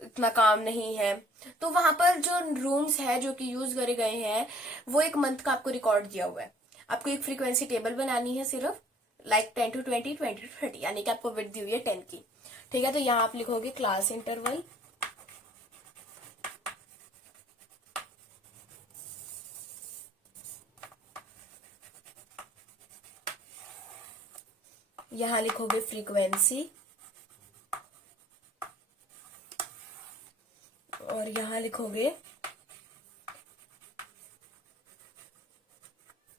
इतना काम नहीं है, तो वहां पर जो रूम्स है जो कि यूज करे गए हैं, वो 1 मंथ का आपको रिकॉर्ड दिया हुआ है। आपको एक फ्रीक्वेंसी टेबल बनानी है सिर्फ, लाइक 10 to 20, 20 to 30, यानी कि आपको विड्थ दी हुई है 10 की। ठीक है, तो यहाँ आप लिखोगे क्लास इंटरवल, यहाँ लिखोगे फ्रीक्वेंसी, और यहाँ लिखोगे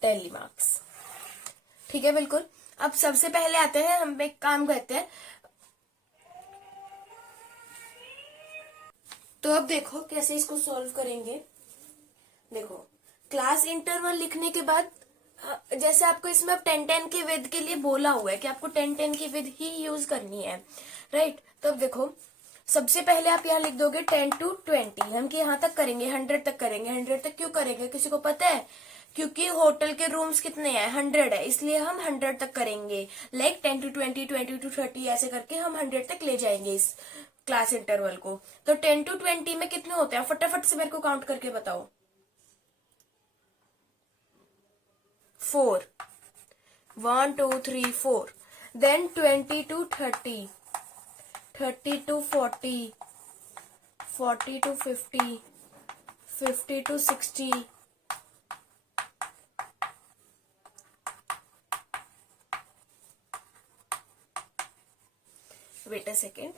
टेलीमार्क्स। ठीक है, बिल्कुल। अब सबसे पहले आते हैं, हम एक काम करते हैं, तो अब देखो कैसे इसको सॉल्व करेंगे। देखो, क्लास इंटरवल लिखने के बाद जैसे आपको इसमें अब 10-10 की विद के लिए बोला हुआ है कि आपको 10-10 की विद ही यूज करनी है, राइट। तो अब देखो, सबसे पहले आप यहाँ लिख दोगे 10 to 20, हम कि यहाँ तक करेंगे, 100 तक करेंगे। 100 तक क्यों करेंगे, किसी को पता है? क्योंकि होटल के रूम्स कितने हैं, 100 है, इसलिए हम 100 तक करेंगे। लाइक 10 to 20, 20 to 30 ऐसे करके हम 100 तक ले जाएंगे इस क्लास इंटरवल को। तो 10 to 20 में कितने होते हैं, फटाफट से मेरे को काउंट करके बताओ। 4, 1 2 3 4। Then 20 to 30, 30 to 40, 40 to 50, 50 to 60, wait a second,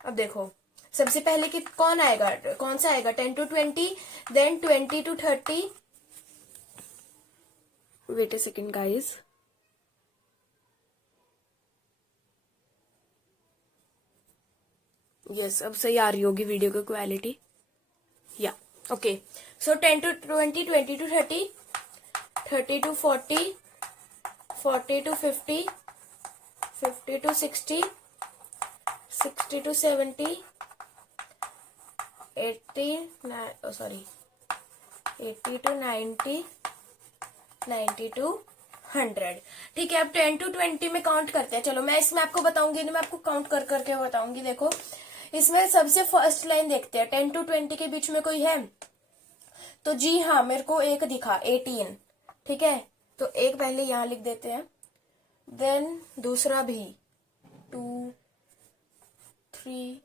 अब देखो सबसे पहले कि कौन आएगा, कौन सा आएगा, 10 to 20, then 20 to 30, wait a second guys, yes अब सही आ रही होगी वीडियो की क्वालिटी, या okay. So 10 to 20, 20 to 30, 30 to 40, 40 to 50, 50 to 60, 60 to 70, 80 sorry 80 to 90, 90 to 100। ठीक है, अब 10 to 20 में काउंट करते हैं। चलो मैं इसमें आपको बताऊंगी, मैं आपको काउंट कर करके बताऊंगी। देखो इसमें सबसे फर्स्ट लाइन देखते हैं, 10 to 20 के बीच में कोई है? तो जी हाँ, मेरे को एक दिखा, 18। ठीक है, तो एक पहले यहां लिख देते हैं, देन दूसरा भी 2, 3,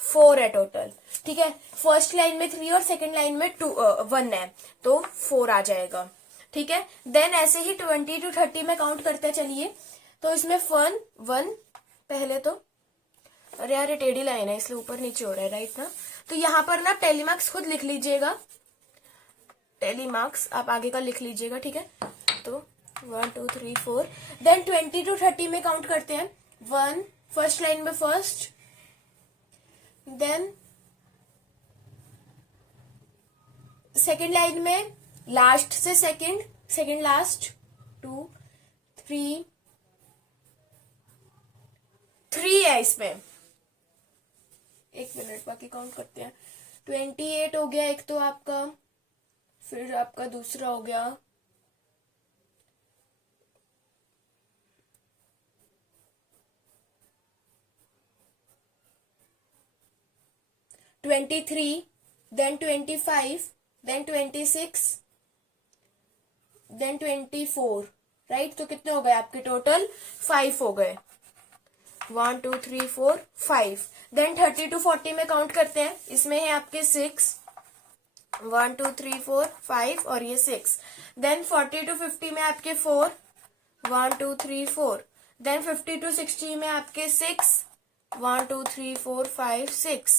4 है टोटल। ठीक है, फर्स्ट लाइन में 3 और सेकंड लाइन में 1 है, तो 4 आ जाएगा। ठीक है, देन ऐसे ही 20 to 30 में काउंट करते चलिए। तो इसमें 1 पहले, तो अरे यार ये टेढ़ी लाइन है इसलिए ऊपर नीचे हो रहा है, राइट ना। तो यहाँ पर ना टेलीमार्क्स खुद लिख लीजिएगा, टेलीमार्क्स आप आगे का लिख लीजिएगा। ठीक है, तो 1 2 3 4, देन 20 to 30 में काउंट करते हैं। 1 फर्स्ट लाइन में फर्स्ट, देन सेकेंड लाइन में लास्ट से सेकेंड, सेकेंड लास्ट, 2 3 3 है इसमें। एक मिनट, बाकी काउंट करते हैं। 28 हो गया एक तो आपका, फिर आपका दूसरा हो गया 23, देन 25, देन 26, देन 24, राइट। तो कितने हो गए आपके टोटल? 5 हो गए। 1 2 3 4 5। देन 30 to 40 में काउंट करते हैं, इसमें है आपके 6, 1 2 3 4 5 और ये 6। देन 40 to 50 में आपके 4, 1 2 3 4। देन 50 to 60 में आपके 6, 1 2 3 4 5 6।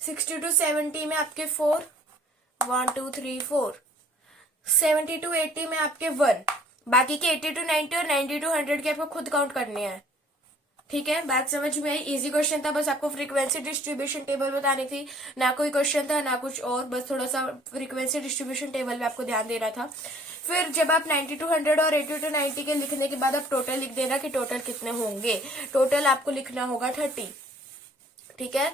60 to 70 में आपके 4, 1 2 3 4। 70 to 80 में आपके 1। बाकी के 80 to 90 और 90 to 100 के आपको खुद काउंट करने हैं। ठीक है, बात समझ में आई? इजी क्वेश्चन था, बस आपको फ्रीक्वेंसी डिस्ट्रीब्यूशन टेबल बतानी थी, ना कोई क्वेश्चन था ना कुछ और, बस थोड़ा सा फ्रीक्वेंसी डिस्ट्रीब्यूशन टेबल पे आपको ध्यान देना था। फिर जब आप 90 to 100 और 80 to 90 के लिखने के बाद आप टोटल लिख देना कि टोटल कितने होंगे। टोटल आपको लिखना होगा 30। ठीक है,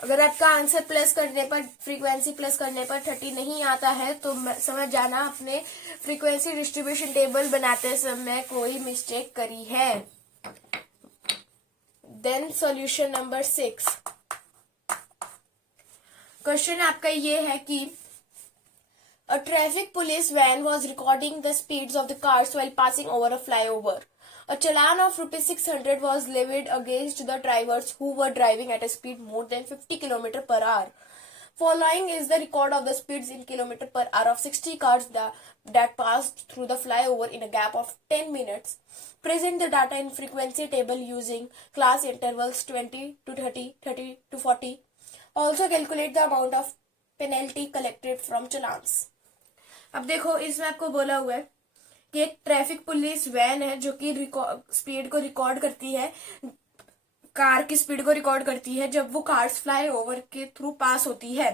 अगर आपका आंसर प्लस करने पर, फ्रीक्वेंसी प्लस करने पर 30 नहीं आता है तो समझ जाना आपने फ्रीक्वेंसी डिस्ट्रीब्यूशन टेबल बनाते समय कोई मिस्टेक करी है। Then solution number 6। क्वेश्चन आपका ये है कि a traffic police when was recording the speeds of the cars while passing over a flyover. A challan of rupees 600 was levied against the drivers who were driving at a speed more than 50 km per hour. Following is the record of the speeds in km per hour of 60 cars that passed through the flyover in a gap of 10 minutes. Present the data in frequency table using class intervals 20 to 30, 30 to 40. Also calculate the amount of penalty collected from challans. अब देखो, इसमें आपको बोला हुआ है कि एक ट्रैफिक पुलिस वैन है जो कि स्पीड को रिकॉर्ड करती है, कार की स्पीड को रिकॉर्ड करती है जब वो कार्स फ्लाई ओवर के थ्रू पास होती है।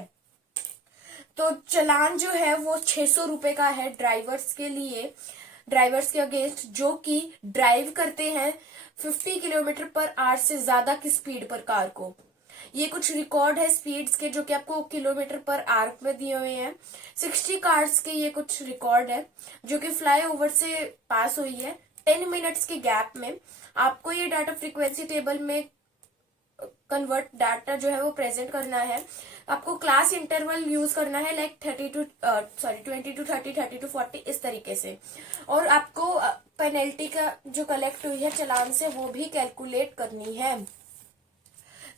तो चालान जो है वो 600 रुपए का है ड्राइवर्स के लिए, ड्राइवर्स के अगेंस्ट जो कि ड्राइव करते हैं 50 किलोमीटर पर आवर से ज्यादा की स्पीड पर कार को। ये कुछ रिकॉर्ड है स्पीड्स के जो कि आपको किलोमीटर पर आवर में दिए हुए हैं। 60 कार्स के ये कुछ रिकॉर्ड है जो कि फ्लाई ओवर से पास हुई है 10 मिनट्स के गैप में। आपको ये डाटा फ्रीक्वेंसी टेबल में कन्वर्ट डाटा जो है वो प्रेजेंट करना है। आपको क्लास इंटरवल यूज करना है लाइक 20 to 30, 30 to 40 इस तरीके से। और आपको पेनल्टी का जो कलेक्ट हुई है चालान से वो भी कैलकुलेट करनी है।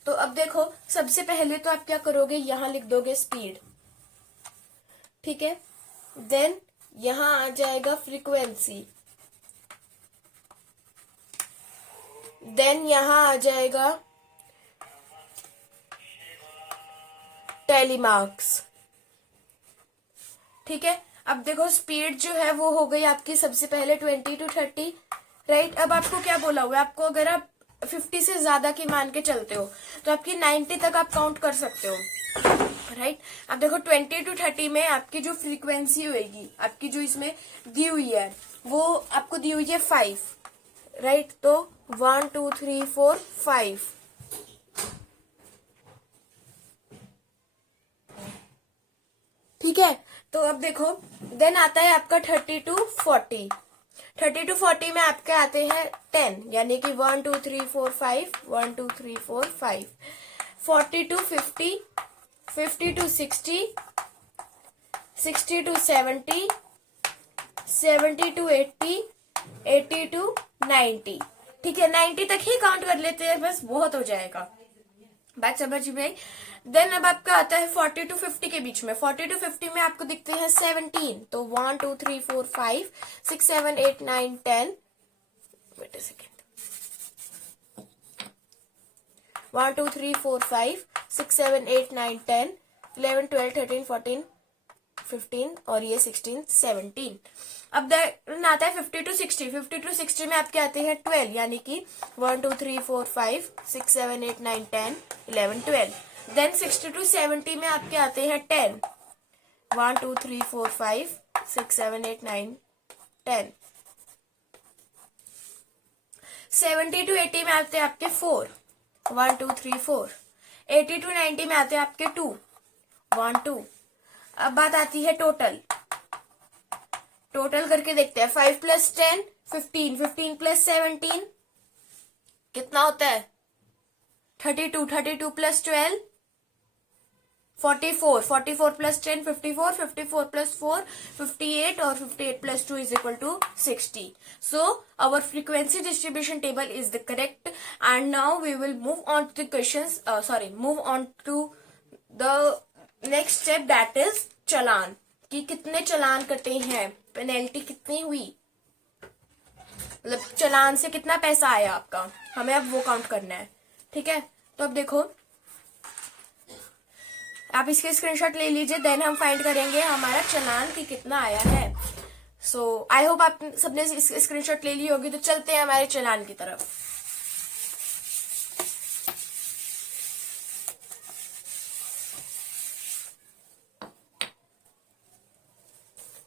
तो अब देखो, सबसे पहले तो आप क्या करोगे, यहां लिख दोगे स्पीड। ठीक है, देन यहां आ जाएगा फ्रीक्वेंसी, देन यहां आ जाएगा टेलीमार्क्स। ठीक है, अब देखो स्पीड जो है वो हो गई आपकी सबसे पहले 20 to 30, राइट। अब आपको क्या बोला हुआ है, आपको अगर आप 50 से ज्यादा की मान के चलते हो तो आपकी 90 तक आप काउंट कर सकते हो, राइट। अब देखो 20 to 30 में आपकी जो फ्रीक्वेंसी होगी, आपकी जो इसमें दी हुई है वो आपको दी हुई है 5, राइट। तो 1 2 3 4 5। ठीक है, तो अब देखो देन आता है आपका 30 to 40। 30 to 40 में आपके आते हैं 10, यानी कि 1 2 3 4 5, 1 2 3 4 5। 40 to 50, 50 to 60, 60 to 70, 70 to 80, 80 to 90। ठीक है, 90 तक ही काउंट कर लेते हैं, बस बहुत हो जाएगा। बात समझ में आई? देन अब आपका आता है 40 to 50 के बीच में। 40 to 50 में आपको दिखते हैं 17, तो 1 2 3 4 5 6 7 8 9 10। वेट अ सेकेंड, 1 2 3 4 5 6 7 8 9 10 11 12 13 14 15 और ये 16 17। अब देन आता है 50 to 60। 50 to 60 में आपके आते हैं 12, यानी कि 1 2 3 4 5 6 7 8 9 10 11 12। देन 60 to 70 में आपके आते हैं 10, 1 2 3 4 5 6 7 8 9 10। 70 to 80 में आते हैं आपके 4, 1 2 3 4। 80 to 90 में आते हैं आपके 2, 1 2। अब बात आती है टोटल। टोटल करके देखते हैं, 5 + 10 15, 15 + 17 कितना होता है 32, 32 + 12 44 प्लस 10 54, 54 प्लस 4 58 और 58 plus 2 is equal to 60. So our frequency distribution table is the correct, and now we will move on to the questions. Move on to the next step, that is चालान. कि कितने चालान कटे हैं, पेनल्टी कितनी हुई, मतलब चालान से कितना पैसा आया आपका, हमें अब वो काउंट करना है. ठीक है, तो अब देखो आप इसके स्क्रीनशॉट ले लीजिए, देन हम फाइंड करेंगे हमारा चालान की कितना आया है. सो आई होप आप सबने स्क्रीनशॉट ले ली होगी. तो चलते हैं हमारे चालान की तरफ.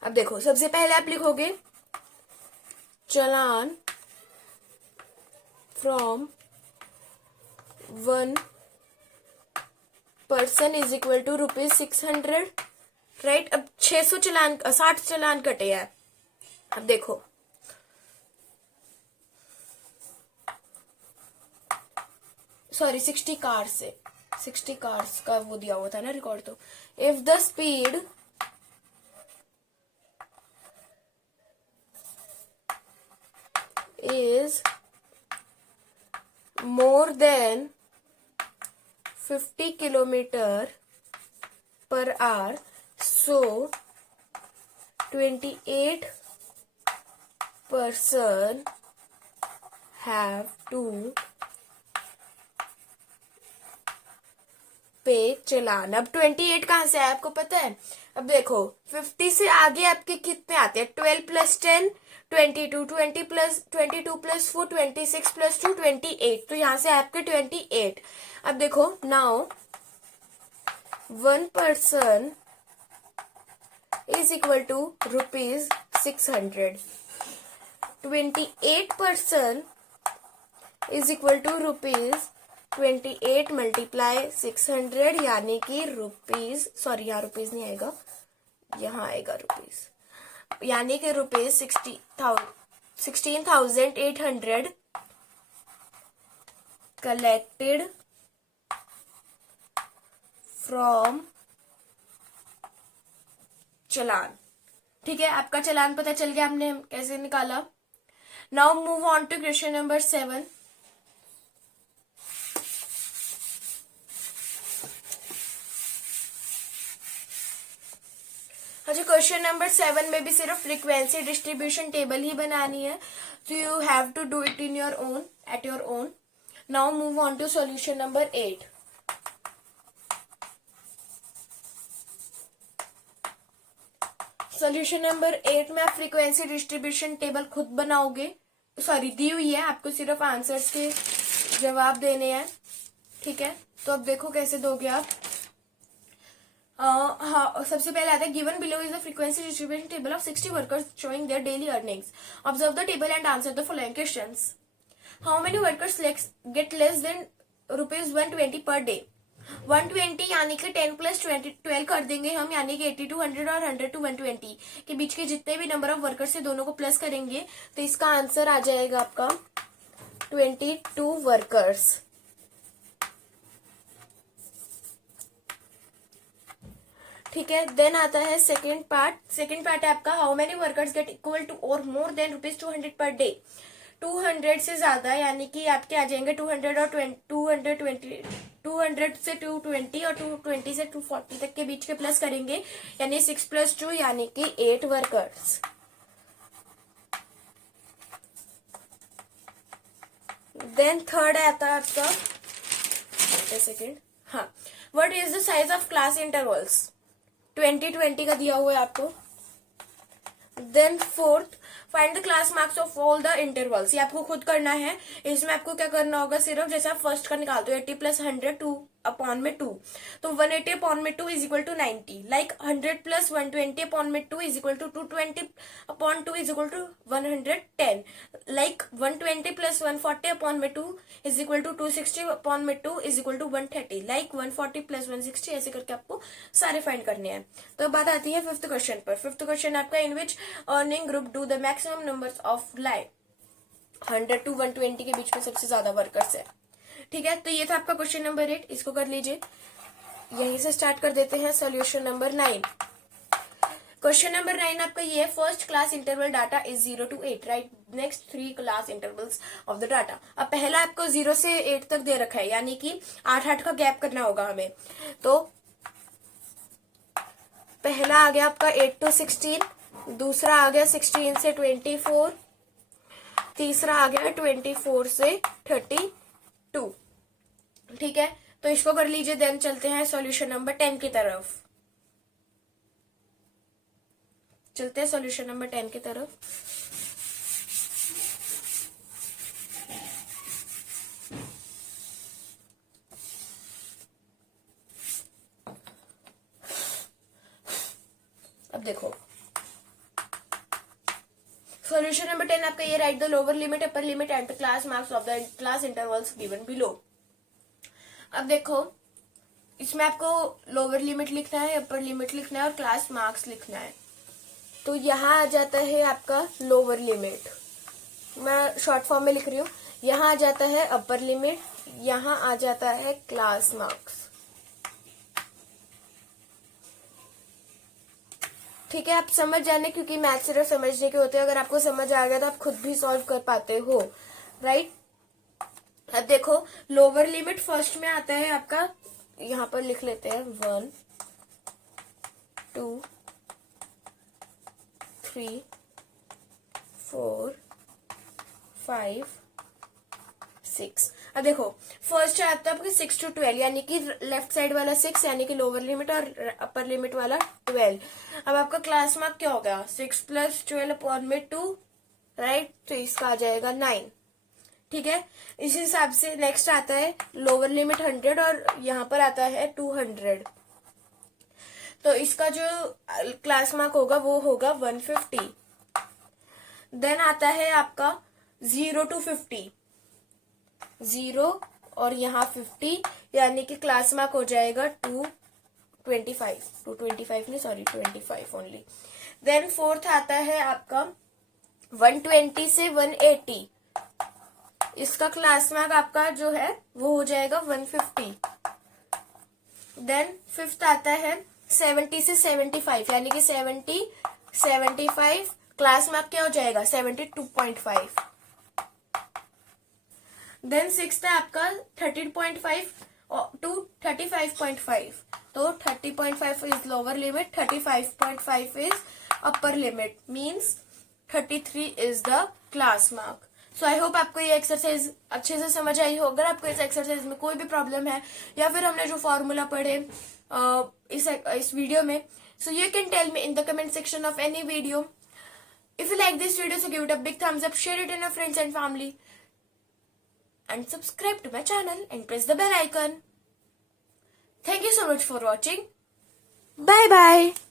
अब देखो, सबसे पहले आप लिखोगे चालान from 1 person is equal to ₹600. Right. अब 60 चालान कटे हैं. अब देखो, सॉरी 60 कार्स से, 60 कार्स का वो दिया हुआ था ना रिकॉर्ड. तो if the speed is more than 50 kilometer per hour, so 28 person have to पे चालान. अब 28 कहाँ से है आपको पता है. अब देखो 50 से आगे आपके कितने आते हैं, 12 प्लस 10 22, 22 प्लस 4 26 प्लस 2 28. तो यहाँ से आपके 28. अब देखो now 1 person is equal to ₹600. 28 person is equal to ₹28 multiply 600, यानी कि रुपीज, सॉरी यहाँ रुपीज नहीं आएगा, यहाँ आएगा रुपीज, यानी कि ₹16,800 कलेक्टेड फ्रॉम चालान. ठीक है, आपका चालान पता चल गया, हमने कैसे निकाला. Now move on to question number 7. अच्छा, क्वेश्चन नंबर 7 में भी सिर्फ फ्रीक्वेंसी डिस्ट्रीब्यूशन टेबल ही बनानी है. तो you have to do it in your own, at your own. Now move on to solution number 8. Solution number 8 में आप फ्रीक्वेंसी डिस्ट्रीब्यूशन टेबल खुद बनाओगे. सॉरी, दी हुई है, आपको सिर्फ आंसर्स के जवाब देने हैं. ठीक है, तो अब देखो कैसे दोगे आप. हाँ, सबसे पहले आता है given below is the frequency distribution table of 60 workers showing their daily earnings. Observe the table and answer the following questions. How many workers get less than ₹120 per day. 120 यानी कि 10 प्लस 12 कर देंगे हम, यानी कि 80 to 100 और 100 to 120 के बीच के जितने भी नंबर ऑफ वर्कर्स है दोनों को प्लस करेंगे. तो इसका आंसर आ जाएगा आपका 22 वर्कर्स. ठीक है, देन आता है सेकेंड पार्ट. सेकेंड पार्ट है आपका how many workers get equal to और मोर देन ₹200 पर डे. 200 से ज्यादा यानी कि आपके आ जाएंगे 200 और 220, 200 से 220 और 220 से 240 तक के बीच के प्लस करेंगे, यानी 6 प्लस 2 यानी कि 8 वर्कर्स. देन थर्ड आता है आपका, सेकेंड, हाँ, what is the size of class intervals. 20 का दिया हुआ है आपको. Then fourth, find the class marks of all the intervals. ये आपको खुद करना है. इसमें आपको क्या करना होगा, सिर्फ जैसे आप फर्स्ट का निकालते हो 80 प्लस 100 2 अपॉन में 2, तो 180 अपॉन में 2 is equal to 90. Like 100 plus 120 upon में 2 is equal to 220 upon 2 is equal to 110. Like 120 plus 140 upon में 2 इज इक्वल टू 260 अपॉन में 2 is equal to 130. Like 140 plus 160, ऐसे करके आपको सारे फाइंड करने हैं. तो बात आती है फिफ्थ क्वेश्चन पर. फिफ्थ क्वेश्चन आपका, in which earning group do the maximum numbers of life. 100 to 120 के बीच में सबसे ज्यादा वर्कर्स है. ठीक है, तो ये था आपका क्वेश्चन नंबर 8. इसको कर लीजिए. यहीं से स्टार्ट कर देते हैं सॉल्यूशन नंबर 9। क्वेश्चन नंबर 9 आपका ये है, first class interval data is 0 to 8, right next 3 class intervals of the data. अब पहला आपको 0 से 8 तक दे रखा है, यानी कि 8 का गैप करना होगा हमें। तो पहला आ गया आपका 8 to 16, दूसरा आ गया 16 से 24, तीसरा आ गया 24 से 32। ठीक है, तो इसको कर लीजिए। देन चलते हैं सॉल्यूशन नंबर 10 की तरफ। चलते हैं सॉल्यूशन नंबर 10 की तरफ। अब देखो सॉल्यूशन नंबर 10 आपका ये, right the lower limit, upper limit and the class marks of the class intervals given below. अब देखो इसमें आपको लोअर लिमिट लिखना है, अपर लिमिट लिखना है और क्लास मार्क्स लिखना है। तो यहाँ आ जाता है आपका लोअर लिमिट, मैं शॉर्ट फॉर्म में लिख रही हूँ। यहाँ आ जाता है अपर लिमिट, यहाँ आ जाता है क्लास मार्क्स। ठीक है, आप समझ जाने, क्योंकि मैथ सिर्फ समझने के होते हैं। अगर आपको समझ आ गया तो आप खुद भी सॉल्व कर पाते हो, राइट। अब देखो लोअर लिमिट फर्स्ट में आता है आपका, यहाँ पर लिख लेते हैं 1 2 3 4 5 6। अब देखो फर्स्ट आता है आपके 6 to 12, यानी कि लेफ्ट साइड वाला 6 यानी कि लोअर लिमिट और अपर लिमिट वाला 12। अब आपका क्लास मार्क क्या होगा, 6 + 12 अपॉन में 2, राइट। तो इसका आ जाएगा 9। ठीक है, इस हिसाब से नेक्स्ट आता है लोअर लिमिट 100 और यहाँ पर आता है 200। तो इसका जो क्लास मार्क होगा वो होगा 150। देन आता है आपका 0 to 50, 0 और यहाँ 50, यानी कि क्लास मार्क हो जाएगा 225, 225 नहीं सॉरी 25 ओनली। देन फोर्थ आता है आपका 120 से 180, इसका क्लास मार्क आपका जो है वो हो जाएगा 150। देन फिफ्थ आता है 70 से 75, यानी कि 70 75, क्लास मार्क क्या हो जाएगा 72.5। देन सिक्स्थ है आपका 13.5 to 35.5, तो 30.5 is lower limit, 35.5 is upper limit, means 33 is the class mark. So I hope आपको ये एक्सरसाइज अच्छे से समझ आई हो। अगर आपको इस एक्सरसाइज में कोई भी प्रॉब्लम है या फिर हमने जो फॉर्मूला पढ़े इस वीडियो में, so you can tell me in the comment section of any video. If you like this video, so give it a big thumbs up, share it in your friends and family, and subscribe to my channel and press the bell icon. Thank you so much for watching. Bye bye.